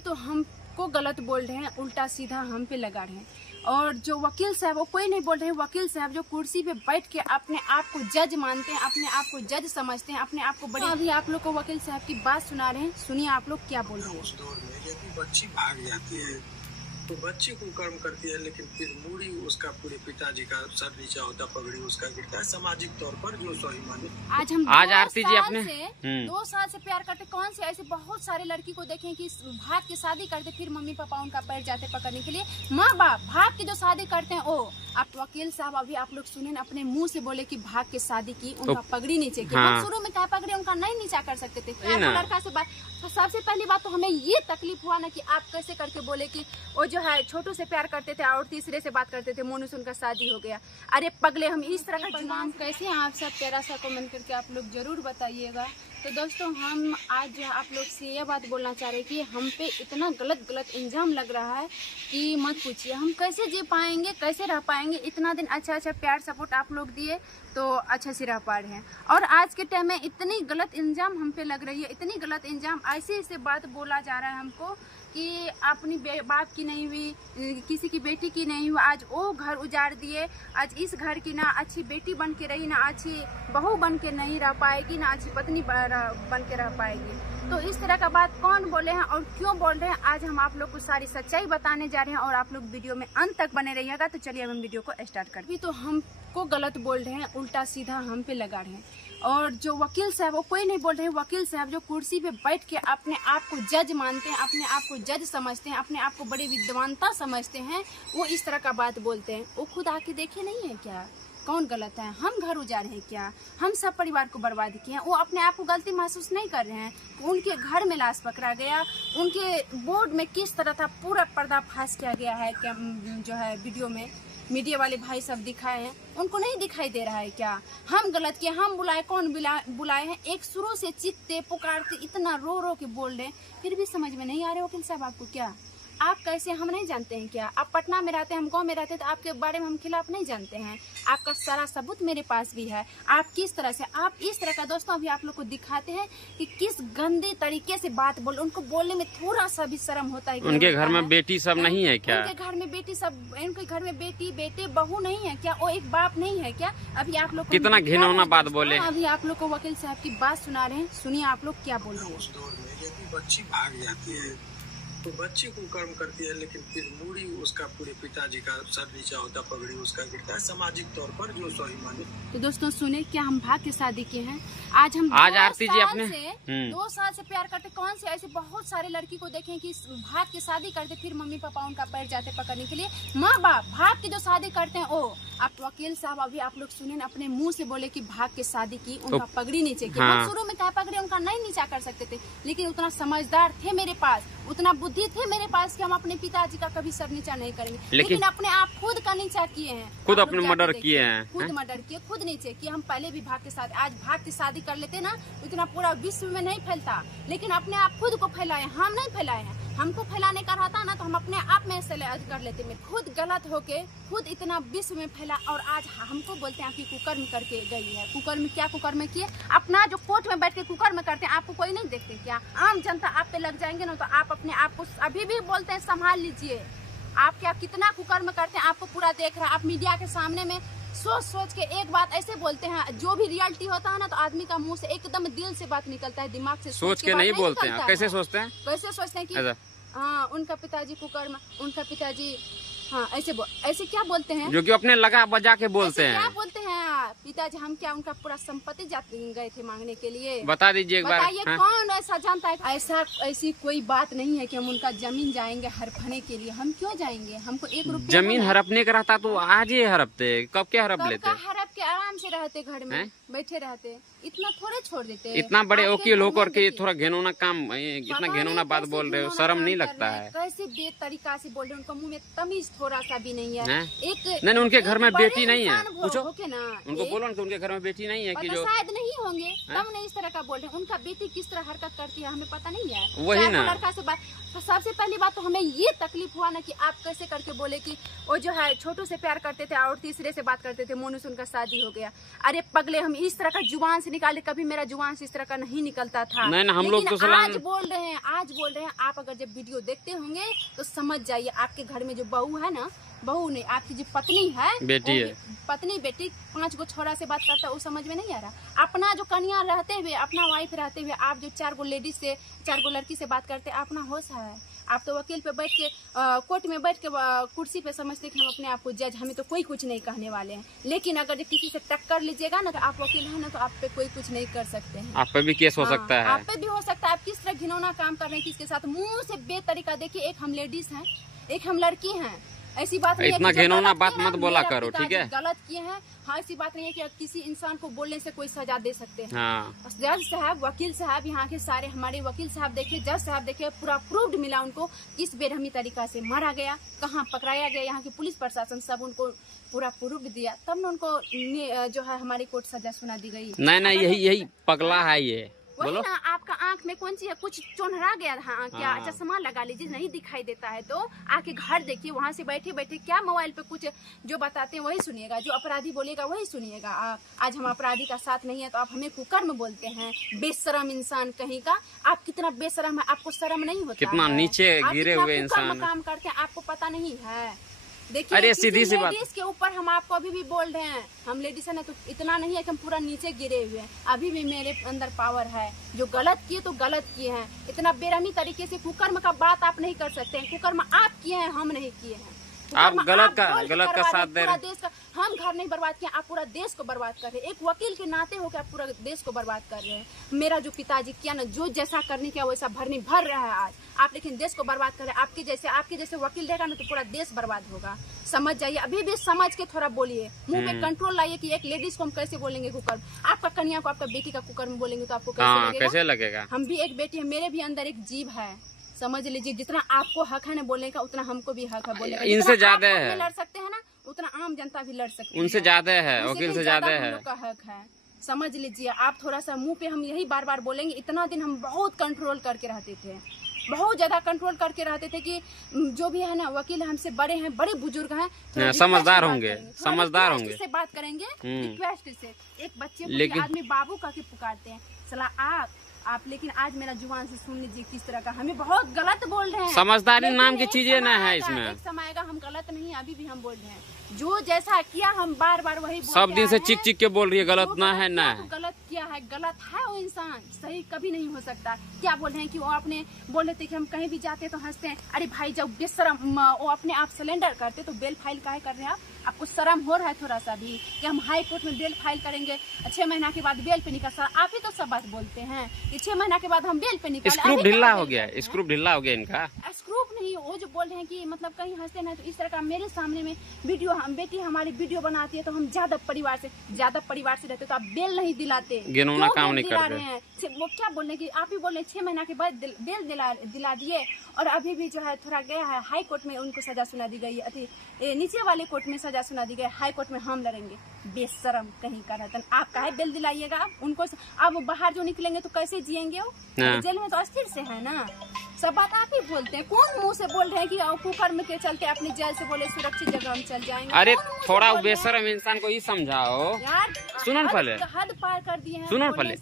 तभी तो हमको गलत बोल रहे हैं, उल्टा सीधा हम पे लगा रहे हैं। और जो वकील साहब वो कोई नहीं बोल रहे हैं, वकील साहब जो कुर्सी पे बैठ के अपने आप को जज मानते हैं, अपने आप को जज समझते हैं, अपने आप को बड़े। अभी आप लोग को वकील साहब की बात सुना रहे हैं, सुनिए आप लोग क्या बोल रहे हैं। उस दौर में यदि बच्ची भाग जाती है तो बच्ची को कर्म करती है, लेकिन फिर मूड़ी उसका पूरे पिताजी का सर नीचा होता, पगड़ी उसका गिरता है। सामाजिक तौर पर जो स्वाभिमानी आज आरती जी अपने 2 साल से प्यार करते, कौन से ऐसे बहुत सारे लड़की को देखें कि भाग के शादी करते, फिर मम्मी पापा उनका पैर जाते पकड़ने के लिए, माँ बाप भाग के जो शादी करते हैं। ओ आप वकील साहब अभी आप लोग सुने ना, अपने मुंह से बोले कि भाग के शादी की, उनका पगड़ी नीचे की। हम शुरू में क्या पगड़ी उनका नहीं नीचा कर सकते थे। लड़का से बात, सबसे पहली बात तो हमें ये तकलीफ हुआ ना कि आप कैसे करके बोले कि वो जो है छोटू से प्यार करते थे और तीसरे से बात करते थे, मोनू से उनका शादी हो गया। अरे पगले, हम इस तरह का जुबान कैसे हैं? आप सब प्यारा सा कमेंट करके आप लोग जरूर बताइएगा। तो दोस्तों हम आज जो आप लोग से ये बात बोलना चाह रहे हैं कि हम पे इतना गलत इल्जाम लग रहा है कि मत पूछिए। हम कैसे जी पाएंगे, कैसे रह पाएंगे? इतना दिन अच्छा प्यार सपोर्ट आप लोग दिए तो अच्छा से रह पा रहे हैं, और आज के टाइम में इतनी गलत इल्जाम हम पे लग रही है, इतनी गलत इल्जाम, ऐसे बात बोला जा रहा है हमको कि अपनी बाप की नहीं हुई, किसी की बेटी की नहीं हुई, आज वो घर उजाड़ दिए। आज इस घर की ना अच्छी बेटी बन के रही, ना अच्छी बहू बन के नहीं रह पाएगी, ना अच्छी पत्नी बन के रह पाएगी। तो इस तरह का बात कौन बोले हैं और क्यों बोल रहे हैं, आज हम आप लोग को सारी सच्चाई बताने जा रहे हैं, और आप लोग वीडियो में अंत तक बने रहिएगा। तो चलिए अब हम वीडियो को स्टार्ट करते हैं। अभी तो हमको गलत बोल रहे हैं, उल्टा सीधा हम पे लगा रहे हैं। और जो वकील साहब वो कोई नहीं बोल रहे हैं, वकील साहब जो कुर्सी पे बैठ के अपने आप को जज मानते हैं, अपने आप को जज समझते हैं, अपने आप को बड़े विद्वानता समझते हैं, वो इस तरह का बात बोलते हैं। वो खुद आके देखे नहीं है क्या कौन गलत है? हम घर उजाड़ हैं क्या? हम सब परिवार को बर्बाद किए हैं? वो अपने आप को गलती महसूस नहीं कर रहे हैं। उनके घर में लाश पकड़ा गया, उनके बोर्ड में किस तरह था पूरा पर्दाफाश किया गया है, क्या जो है वीडियो में मीडिया वाले भाई सब दिखाए हैं, उनको नहीं दिखाई दे रहा है क्या? हम गलत किए, हम बुलाए, कौन बुलाए हैं? एक शुरू से चित्ते पुकारते इतना रो के बोल रहे, फिर भी समझ में नहीं आ रहे वकील साहब आपको क्या? आप कैसे, हम नहीं जानते हैं क्या? आप पटना में रहते हैं, हम गांव में रहते हैं, तो आपके बारे में हम खिलाफ नहीं जानते हैं? आपका सारा सबूत मेरे पास भी है। आप किस तरह से, आप इस तरह का दोस्तों अभी आप लोग को दिखाते हैं कि किस गंदे तरीके से बात बोल, उनको बोलने में थोड़ा सा भी शर्म होता है। उनके घर में बेटी सब नहीं है क्या? उनके घर में बेटी सब, उनके घर में बेटी बेटे बहू नहीं है क्या? वो एक बाप नहीं है क्या? अभी आप लोग कितना घिनौना बात बोले। अभी आप लोग को वकील साहब की बात सुना रहे हैं, सुनिए आप लोग क्या बोल रहे हैं। उस दौर में यदि बच्ची भाग जाती है तो बच्ची को कर्म करती है, लेकिन फिर मूड़ी उसका पूरे पिताजी का सर नीचा होता, पगड़ी उसका गिरता है। सामाजिक तौर पर जो स्वाभिमानी। तो दोस्तों सुने, क्या हम भाग के शादी किए हैं? आज आरती जी अपने 2 साल से प्यार करते, कौन से ऐसे बहुत सारे लड़की को देखें कि भाग के शादी करते, फिर मम्मी पापा उनका पैर जाते पकड़ने के लिए, माँ बाप भाग के जो शादी करते हैं। ओ आप वकील साहब अभी आप लोग सुने ना, अपने मुंह से बोले कि भाग के शादी की, उनका पगड़ी नीचे की। हम शुरू में क्या पगड़ी उनका नहीं नीचा कर सकते थे, लेकिन उतना समझदार थे मेरे पास, उतना बुद्धि थे मेरे पास कि हम अपने पिताजी का कभी सर नीचा नहीं करेंगे। लेकिन अपने आप खुद का नीचा किए हैं, खुद अपने मर्डर किए हैं, खुद मर्डर किए, खुद नीचे किए। हम पहले भी भाग के शादी, आज भाग के शादी कर लेते ना, इतना पूरा विश्व में नहीं फैलता, लेकिन अपने आप खुद को फैलाए, हम नहीं फैलाए हैं। हमको फैलाने का रहता ना तो हम अपने आप में से कर लेते में, खुद गलत होके खुद इतना विश्व में फैला, और आज हमको बोलते हैं कि कुकर्म करके गई है। कुकर्म क्या कुकर्म किए? अपना जो कोर्ट में बैठ के कुकर्म करते हैं, आपको कोई नहीं देखते क्या? आम जनता आप पे लग जाएंगे ना, तो आप अपने आप को अभी भी बोलते हैं संभाल लीजिए। आप क्या कितना कुकर्म करते हैं आपको पूरा देख रहा है। आप मीडिया के सामने में सोच के एक बात ऐसे बोलते हैं, जो भी रियलिटी होता है ना, तो आदमी का मुंह से एकदम दिल से बात निकलता है, दिमाग से सोच के नहीं बोलते हैं। कैसे सोचते हैं? कैसे सोचते हैं कि हाँ उनका पिताजी कुकर्म, उनका पिताजी हाँ ऐसे क्या बोलते हैं, जो कि अपने लगा बजा के बोलते हैं। क्या बोलते हैं पिताजी? हम क्या उनका पूरा संपत्ति गए थे मांगने के लिए? बता दीजिए एक बार। बताइए कौन ऐसा जानता है? ऐसी कोई बात नहीं है कि हम उनका जमीन जाएंगे हड़पने के लिए। हम क्यों जाएंगे? हमको 1 रुपया जमीन हड़पने का रहता तो आज ही हड़पते, कब क्या हड़प लेते? हड़प के आराम से रहते, घर में बैठे रहते, इतना थोड़े छोड़ देते। इतना बड़े वकील होकर के थोड़ा घिनौना काम, इतना घिनौना बात बोल रहे हो, शर्म नहीं लगता है? कैसे बेतरीका से बोल रहे हैं, उनका मुंह में तमीज थोड़ा सा भी नहीं है। एक नहीं उनके घर में बेटी नहीं है, पूछो ना, उनको बोलो कि उनके घर में बेटी नहीं है कि जो शायद नहीं होंगे तब नहीं इस तरह का बोल रहे हैं। उनका बेटी किस तरह हरकत करती है हमें पता नहीं है। वही ना, लड़का से बात, तो सबसे पहली बात तो हमें ये तकलीफ हुआ ना कि आप कैसे करके बोले कि वो जो है छोटू से प्यार करते थे और तीसरे से बात करते थे, मोनू से उनका शादी हो गया। अरे पगले, हम इस तरह का जुबान से निकाले, कभी मेरा जुबान से इस तरह का नहीं निकलता था। नहीं ना, हम लोग तो आज बोल रहे हैं, आज बोल रहे हैं। आप अगर जब वीडियो देखते होंगे तो समझ जाइए, आपके घर में जो बहू है ना, बहू नहीं आपकी जो पत्नी है, बेटी है, पत्नी बेटी 5 गो छोरा से बात करता है, वो समझ में नहीं आ रहा। अपना जो कन्या रहते हुए, अपना वाइफ रहते हुए आप जो 4 गो लेडीज से, 4 गो लड़की से बात करते हैं, अपना होश है? आप तो वकील पे बैठ के कोर्ट में बैठ के कुर्सी पे समझते कि हम अपने आप को जज, हमें तो कोई कुछ नहीं कहने वाले हैं। लेकिन अगर किसी से टक्कर लीजिएगा ना, तो आप वकील हैं ना, तो आप पे कोई कुछ नहीं कर सकते हैं। आप पे भी केस हो सकता है, आप पे भी हो सकता है। आप किस तरह घिनौना काम कर रहे हैं किसके साथ, मुंह से बेतरीका। देखिए, एक हम लेडीज हैं, एक हम लड़की हैं। ऐसी बात नहीं है इतना घिनौना बात मत बोला करो, ठीक है? गलत किए हैं, हाँ, ऐसी बात नहीं है कि किसी इंसान को बोलने से कोई सजा दे सकते हैं। हाँ। जज साहब, वकील साहब, यहाँ के सारे हमारे वकील साहब देखे, जज साहब देखे, पूरा प्रूव्ड मिला उनको किस बेरहमी तरीका से मारा गया, कहाँ पकड़ाया गया। यहाँ की पुलिस प्रशासन सब उनको पूरा प्रूव्ड दिया, तब न उनको जो है हमारी कोर्ट सजा सुना दी गई। नहीं, यही पगला है ये। वही ना, आपका आंख में कौन सी है, कुछ चोनहरा गया था क्या? चश्मा लगा लीजिए, नहीं दिखाई देता है तो आके घर देखिए, वहाँ से बैठे बैठे क्या मोबाइल पे कुछ जो बताते हैं वही सुनिएगा, जो अपराधी बोलेगा वही सुनिएगा। आज हम अपराधी का साथ नहीं है तो आप हमें कुकर्म बोलते हैं, बेशरम इंसान कहीं का। आप कितना बेशरम है, आपको शर्म नहीं होता? कितना नीचे गिरे हुए इंसान काम करते हैं, आपको पता नहीं है? देखिए, अरे सीधी सी बात, लेडीज के ऊपर हम आपको अभी भी बोल रहे हैं, हम लेडीज है ना, तो इतना नहीं है कि हम पूरा नीचे गिरे हुए हैं। अभी भी मेरे अंदर पावर है, जो गलत किए तो गलत किए हैं। इतना बेरहमी तरीके से कुकर्म का बात आप नहीं कर सकते हैं। कुकर्म आप किए हैं, हम नहीं किए हैं। आप गलत का साथ दे रहे हैं। हम घर नहीं बर्बाद किए, आप पूरा देश को बर्बाद कर रहे हैं। एक वकील के नाते होकर आप पूरा देश को बर्बाद कर रहे हैं। मेरा जो पिताजी किया ना, जो जैसा करने का वैसा भरनी भर रहा है आज आप, लेकिन देश को बर्बाद कर रहे हैं। आपके जैसे वकील रहेगा ना, तो पूरा देश बर्बाद होगा। समझ जाइए, अभी भी समझ के थोड़ा बोलिए, मुंह पे कंट्रोल लाइए कि एक लेडीज को हम कैसे बोलेंगे कुकर। आपका कन्या को आपका बेटी का कुकर में बोलेंगे तो आपको कैसे लगेगा? हम भी एक बेटी है, मेरे भी अंदर एक जीव है, समझ लीजिए। जितना आपको हक है ना बोलने का, उतना हमको भी हक है बोलने का। इनसे ज्यादा है, लड़ सकते हैं ना, उतना आम जनता भी लड़ सकती है। उनसे ज्यादा है, वकील से ज्यादा है, का हक है। समझ लीजिए, आप थोड़ा सा मुंह पे हम यही बार बार बोलेंगे। इतना दिन हम बहुत कंट्रोल करके रहते थे, बहुत ज्यादा कंट्रोल करके रहते थे कि जो भी है ना वकील हमसे बड़े हैं, बड़े बुजुर्ग हैं, समझदार होंगे, समझदार होंगे, से बात करेंगे रिक्वेस्ट से। एक बच्चे को आदमी बाबू का के पुकारते हैं, सलाह आप, लेकिन आज मेरा जुबान से सुन लीजिए किस तरह का हमें बहुत गलत बोल रहे हैं। समझदारी नाम की चीजें ना है इसमें। एक समय आएगा, हम गलत नहीं, अभी भी हम बोल रहे हैं जो जैसा किया हम बार बार वही सब दिन से चिक के बोल रही है, गलत ना है ना है। गलत किया है, गलत है वो इंसान, सही कभी नहीं हो सकता। क्या बोल रहे हैं कि वो अपने बोल रहे थे कि हम कहीं भी जाते तो हंसते हैं। अरे भाई, जब बेशरम वो अपने आप सिलेंडर करते तो बेल फाइल काहे कर रहे हैं आप? आपको शर्म हो रहा है थोड़ा सा भी कि हम हाई कोर्ट में बेल फाइल करेंगे, 6 महीना के बाद बेल पे निकल? आप ही तो सब बात बोलते हैं कि 6 महीना के बाद हम बेल पे निकल। स्क्रूप ढीला हो गया, स्क्रूप ढीला हो गया इनका। स्क्रूप नहीं, वो जो बोल रहे हैं कि मतलब कहीं हंसते ना, तो इस तरह का मेरे सामने में वीडियो, हम बेटी हमारी वीडियो बनाती है तो हम ज्यादा परिवार से रहते तो आप बेल नहीं दिलाते, गिनौना काम नहीं करते हैं। वो क्या बोल रहे हैं कि आप ही बोल रहे हैं 6 महीना के बाद बेल दिला दिए, और अभी भी जो है थोड़ा गया है हाई कोर्ट में, उनको सजा सुना दी गई है, नीचे वाले कोर्ट में सजा सुना दी गई, हाई कोर्ट में हम लड़ेंगे। बेशरम कहीं का रहता, आप काहे बेल दिलाइएगा आप उनको? अब बाहर जो निकलेंगे तो कैसे जिएंगे वो? जेल में तो अस्थिर से है ना। सब बात आप ही बोलते हैं। कौन मुंह से बोल रहे हैं कि कुकर्म के चलते अपनी जेल से बोले सुरक्षित जगह हम चल जाएंगे? अरे थोड़ा बेशरम इंसान को ही समझाओ यार, सुनो ना पहले, हद पार कर दिए हैं। सुनो ना पहले,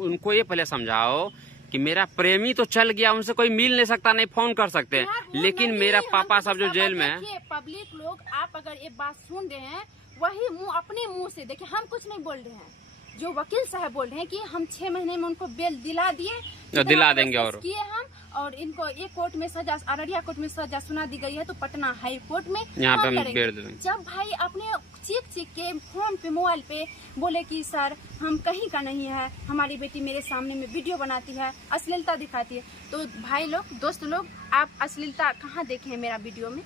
उनको ये पहले समझाओ कि मेरा प्रेमी तो चल गया, उनसे कोई मिल नहीं सकता, नहीं फोन कर सकते, लेकिन मेरा पापा सब जो जेल में है। पब्लिक लोग, आप अगर ये बात सुन रहे हैं, वही मुंह अपने मुंह से देखिए, हम कुछ नहीं बोल रहे हैं। जो वकील साहब बोल रहे हैं कि हम 6 महीने में उनको बेल दिला दिए, दिला देंगे, और किए हम, और इनको एक कोर्ट में सजा, अररिया कोर्ट में सजा सुना दी गई है, तो पटना हाई कोर्ट में यहाँ पे हम बेल देंगे। जब भाई अपने चीख के फोन पे, मोबाइल पे बोले कि सर हम कहीं का नहीं है, हमारी बेटी मेरे सामने में वीडियो बनाती है, अश्लीलता दिखाती है, तो भाई लोग, दोस्त लोग, आप अश्लीलता कहाँ देखे हैं मेरा वीडियो में?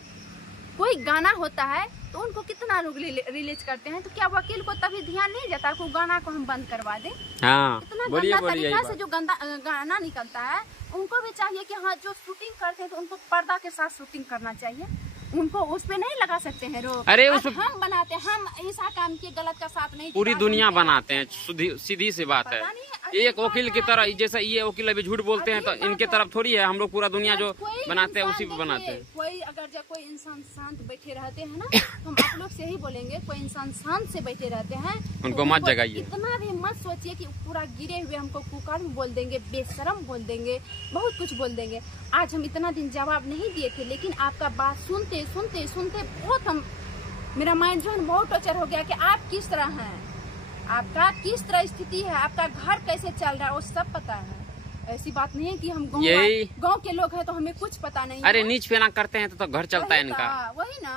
कोई गाना होता है तो उनको कितना लोग रिलीज करते हैं, तो क्या वकील को तभी ध्यान नहीं जाता को गाना को हम बंद करवा दें? हाँ, इतना गंदा तरीका से जो गाना निकलता है, उनको भी चाहिए कि हाँ, जो शूटिंग करते हैं तो उनको पर्दा के साथ शूटिंग करना चाहिए। उनको उस पे नहीं लगा सकते हैं रोक। अरे आज हम बनाते हैं, हम ऐसा काम किए गलत का साथ नहीं, पूरी दुनिया बनाते हैं, सीधी सी बात है। एक वकील की तरह, जैसा ये वकील अभी झूठ बोलते हैं तो इनके तरफ थोड़ी है, हम लोग पूरा दुनिया जो बनाते हैं उसी पे बनाते हैं। कोई अगर जब कोई इंसान शांत बैठे रहते हैं ना, तो हम आप लोग से ही बोलेंगे, कोई इंसान शांत से बैठे रहते हैं उनको मत जगाइए। इतना भी मत सोचिए कि पूरा गिरे हुए हमको कुकर्म बोल देंगे, बेशरम बोल देंगे, बहुत कुछ बोल देंगे। आज हम इतना दिन जवाब नहीं दिए थे, लेकिन आपका बात सुनते सुनते सुनते बहुत मेरा माइंड जो है बहुत टॉर्चर हो गया कि आप किस तरह हैं, आपका किस तरह स्थिति है, आपका घर कैसे चल रहा है, वो सब पता है। ऐसी बात नहीं है कि हम गांव के लोग हैं तो हमें कुछ पता नहीं। अरे नीच फेना करते हैं तो घर चलता है इनका। वही ना,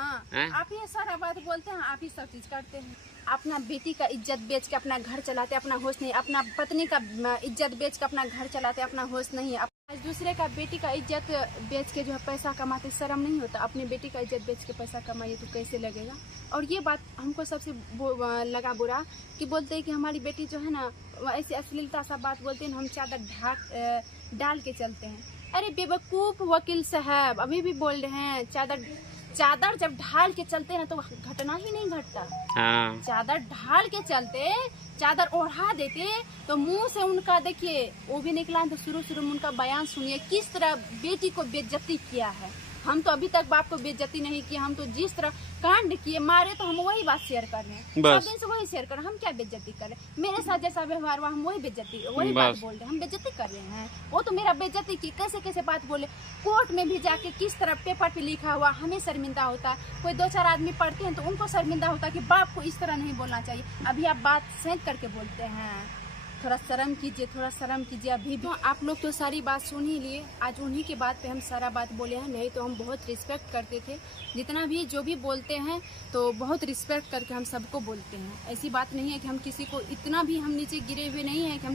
आप ये सारा बात बोलते हैं, आप ही सब चीज करते हैं। अपना बेटी का इज्जत बेच के अपना घर चलाते, अपना होश नहीं। अपना पत्नी का इज्जत बेच के अपना घर चलाते, अपना होश नहीं। आज दूसरे का बेटी का इज्जत बेच के जो है पैसा कमाते, शर्म नहीं होता? अपनी बेटी का इज्जत बेच के पैसा कमाइए तो कैसे लगेगा? और ये बात हमको सबसे लगा बुरा कि बोलते हैं कि हमारी बेटी जो है ना ऐसी अश्लीलता सा बात बोलते हैं, हम चादर ढाक डाल के चलते हैं। अरे बेवकूफ वकील साहब, अभी भी बोल रहे हैं चादर जब ढाल के चलते हैं ना तो घटना ही नहीं घटता। हाँ। चादर ढाल के चलते, चादर ओढ़ा देते तो मुंह से उनका देखिए वो भी निकला। तो शुरू में उनका बयान सुनिए, किस तरह बेटी को बेइज्जती किया है। हम तो अभी तक बाप को बेइज्जती नहीं किया, हम तो जिस तरह कांड किए मारे तो हम वही बात शेयर कर रहे हैं, सब दिन से वही शेयर कर रहे हैं। हम क्या बेइज्जती कर रहे हैं? मेरे साथ जैसा व्यवहार हुआ हम वही बात बोल रहे हैं। हम बेइज्जती कर रहे हैं? वो तो मेरा बेइज्जती की कैसे बात बोले। कोर्ट में भी जाके किस तरह पेपर पे लिखा हुआ हमें शर्मिंदा होता है। कोई 2-4 आदमी पढ़ते हैं तो उनको शर्मिंदा होता है कि बाप को इस तरह नहीं बोलना चाहिए। अभी आप बात सेंध करके बोलते हैं, थोड़ा शर्म कीजिए, थोड़ा शर्म कीजिए। अभी भी आप लोग तो सारी बात सुन ही लिए, आज उन्हीं के बात पे हम सारा बात बोले हैं। नहीं तो हम बहुत रिस्पेक्ट करते थे, जितना भी जो भी बोलते हैं तो बहुत रिस्पेक्ट करके हम सबको बोलते हैं। ऐसी बात नहीं है कि हम किसी को, इतना भी हम नीचे गिरे हुए नहीं है कि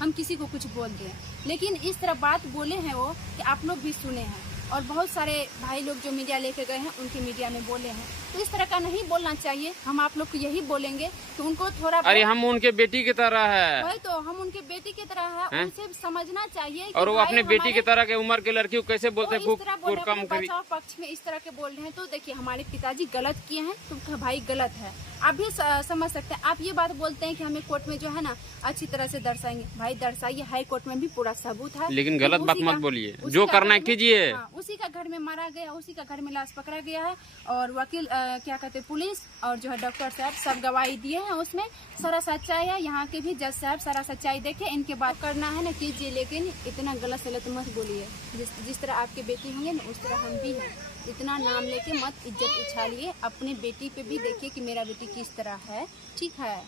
हम किसी को कुछ बोल दें। लेकिन इस तरह बात बोले हैं वो कि आप लोग भी सुने हैं, और बहुत सारे भाई लोग जो मीडिया लेके गए हैं उनके मीडिया में बोले हैं। तो इस तरह का नहीं बोलना चाहिए। हम आप लोग को यही बोलेंगे कि उनको थोड़ा, अरे हम उनके बेटी की तरह है। वही तो, हम उनके बेटी की तरह है, उनसे समझना चाहिए। और वो अपने बेटी की तरह के उम्र के लड़की को कैसे बोलते हैं? बचाव पक्ष में इस तरह के बोल रहे हैं। तो देखिए हमारे पिताजी गलत किए हैं तो भाई गलत है, आप भी समझ सकते हैं। आप ये बात बोलते हैं कि हमें कोर्ट में जो है ना अच्छी तरह से दर्शाएंगे, भाई दर्शाइए, हाई कोर्ट में भी पूरा सबूत है। लेकिन गलत बात मत बोलिए, जो करना है कीजिए। उसी का घर में मारा गया, उसी का घर में लाश पकड़ा गया है, और वकील क्या कहते हैं, पुलिस और जो है डॉक्टर साहब सब गवाही दिए हैं, उसमें सारा सच्चाई है। यहाँ के भी जज साहब सारा सच्चाई देखे, इनके बात करना है ना कीजिए, लेकिन इतना गलत सलत मत बोलिए। जिस तरह आपके बेटी होंगे ना उस तरह हम भी हैं। इतना नाम लेके मत इज्जत उछालिए। अपने बेटी पे भी देखिए कि मेरा बेटी किस तरह है, ठीक है?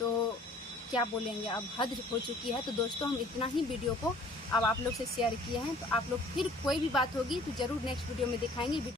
तो क्या बोलेंगे, अब हद हो चुकी है। तो दोस्तों हम इतना ही वीडियो को अब आप लोग से शेयर किए हैं। तो आप लोग फिर कोई भी बात होगी तो जरूर नेक्स्ट वीडियो में दिखाएंगे।